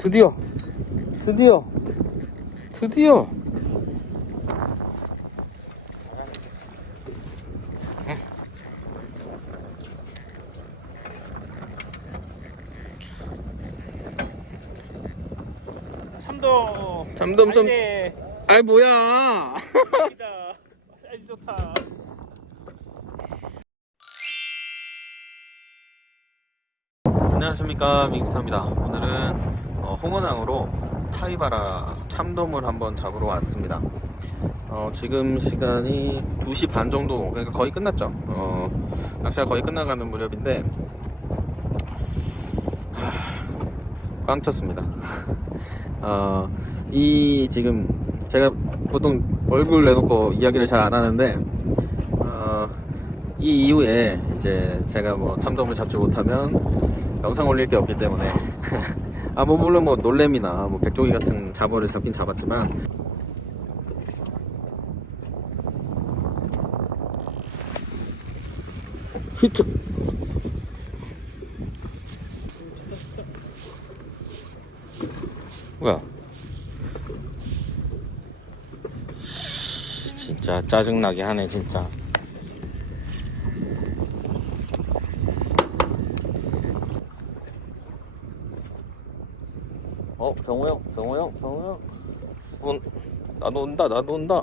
드디어 드디어 드디어. 참도. 잠돔 아니네 아이 뭐야. 이다. 사이즈 좋다. 안녕하십니까 밍스타입니다. 오늘은 어, 홍원항으로 타이바라 참돔을 한번 잡으러 왔습니다. 어, 지금 시간이 2시 반 정도 그러니까 거의 끝났죠? 어, 낚시가 거의 끝나가는 무렵인데 하, 꽝 쳤습니다. 어, 이 지금 제가 보통 얼굴 내놓고 이야기를 잘 안 하는데 어, 이 이후에 이제 제가 뭐 참돔을 잡지 못하면 영상 올릴 게 없기 때문에 아 뭐 물론 뭐 놀래미나 뭐 백조기 같은 잡어를 잡긴 잡았지만. 히트. 뭐야? 진짜 짜증나게 하네 진짜 어, 정우 형, 정우 형, 정우 형. 온, 나도 온다, 나도 온다.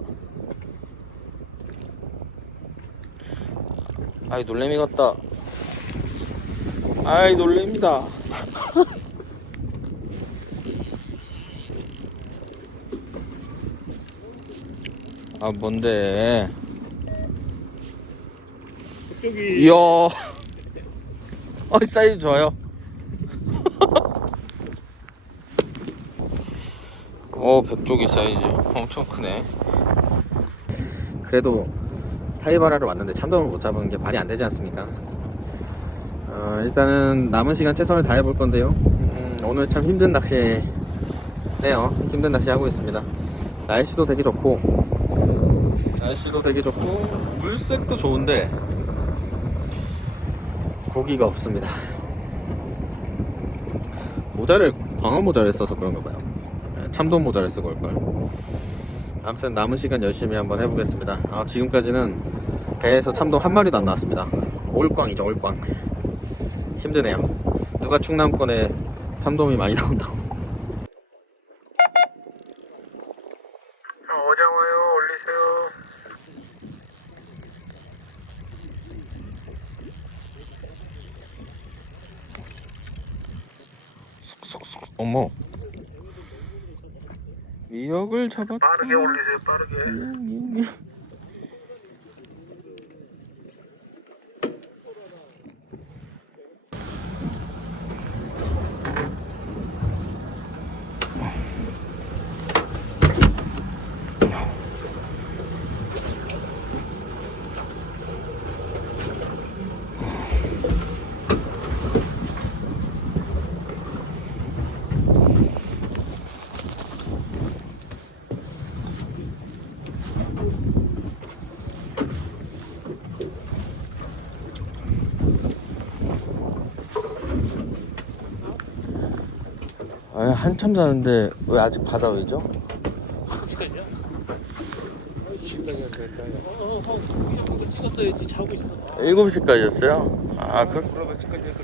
아이, 놀래미 같다. 아이, 놀래미다. 아, 뭔데. 그쪽이 이야. 어, 사이즈 좋아요. 어, 백조기 사이즈 엄청 크네. 그래도 타이바라를 왔는데 참돔을 못 잡은 게 말이 안 되지 않습니까? 어, 일단은 남은 시간 최선을 다해 볼 건데요. 음, 오늘 참 힘든 낚시네요. 힘든 낚시 하고 있습니다. 날씨도 되게 좋고, 날씨도 되게 좋고, 물색도 좋은데, 고기가 없습니다. 모자를 광어 모자를 써서 그런가 봐요. 네, 참돔 모자를 쓰고 올걸. 아무튼 남은 시간 열심히 한번 해보겠습니다. 아, 지금까지는 배에서 참돔 한 마리도 안 나왔습니다. 올꽝이죠, 올꽝. 힘드네요. 누가 충남권에 참돔이 많이 나온다고. 올리세요 어머. 미역을 잡았다. 빠르게 올리세요 빠르게 아, 한참 자는데 왜 아직 바다 위죠? 시간이야? 어어 형 찍었어야지 자고 있어 7시까지였어요? 아, 그, 그러면 시간이 그렇게